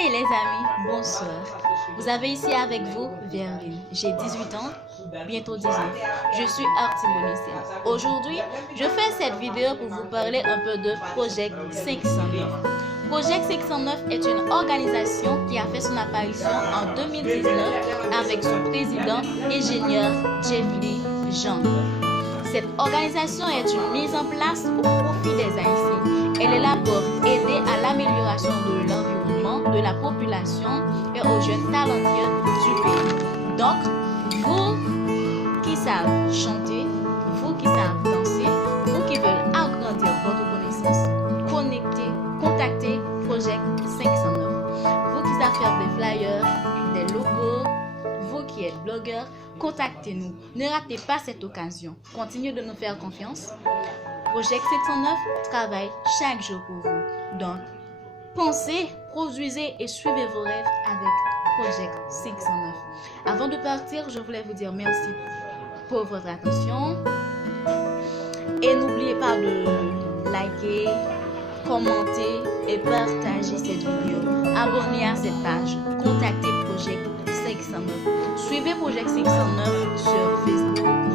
Hey les amis, bonsoir. Vous avez ici avec vous Verline. J'ai 18 ans, bientôt 19. Je suis artimonicienne. Aujourd'hui, je fais cette vidéo pour vous parler un peu de Project 509. Project 509 est une organisation qui a fait son apparition en 2019 avec son président, ingénieur Jeffrey Jean. Cette organisation est une mise en place au profit des Haïtiens. Elle est là pour aider à l'amélioration de l'environnement, de la population et aux jeunes talentueux du pays. Donc, vous qui savent chanter, vous qui savent danser, vous qui veulent agrandir votre connaissance, contactez Project 509. Vous qui savez faire des flyers, des logos, vous qui êtes blogueur, contactez-nous. Ne ratez pas cette occasion. Continuez de nous faire confiance. Project 509 travaille chaque jour pour vous. Donc, pensez, produisez et suivez vos rêves avec Project 509. Avant de partir, je voulais vous dire merci pour votre attention. Et n'oubliez pas de liker, commenter et partager cette vidéo. Abonnez à cette page. Contactez Project 509. Suivez Project 509 sur Facebook.